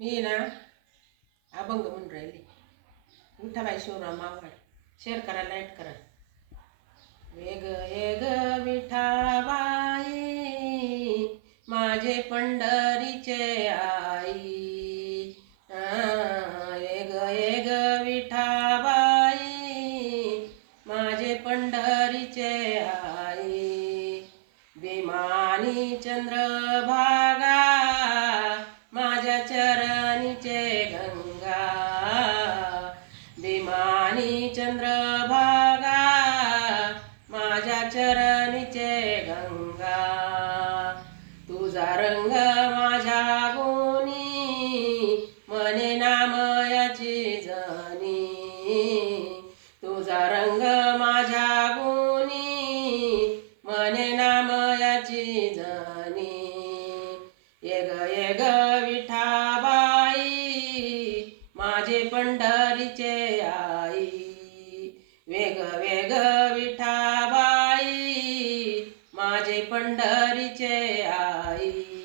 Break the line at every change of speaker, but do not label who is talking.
मी ना अभंग म्हणून राहिली विठाबाई शिवराम आव्हाड शेअर करा लाइट करा वेग वेग विठाबाई माझे पंढरीचे आई वेग वेग विठाबाई माझे पंढरीचे आई विमानी चंद्रभागा दिमानी चंद्रभागा माझ्या चरणीचे गंगा. तुझा रंग माझ्या गुणी मने नामयाची जनी. तुझा रंग माझ्या गुणी मने नामयाची जनी. येग येग विठाबाई पंढरीचे आई वेग वेग विठाबाई माझे पंढरीचे आई.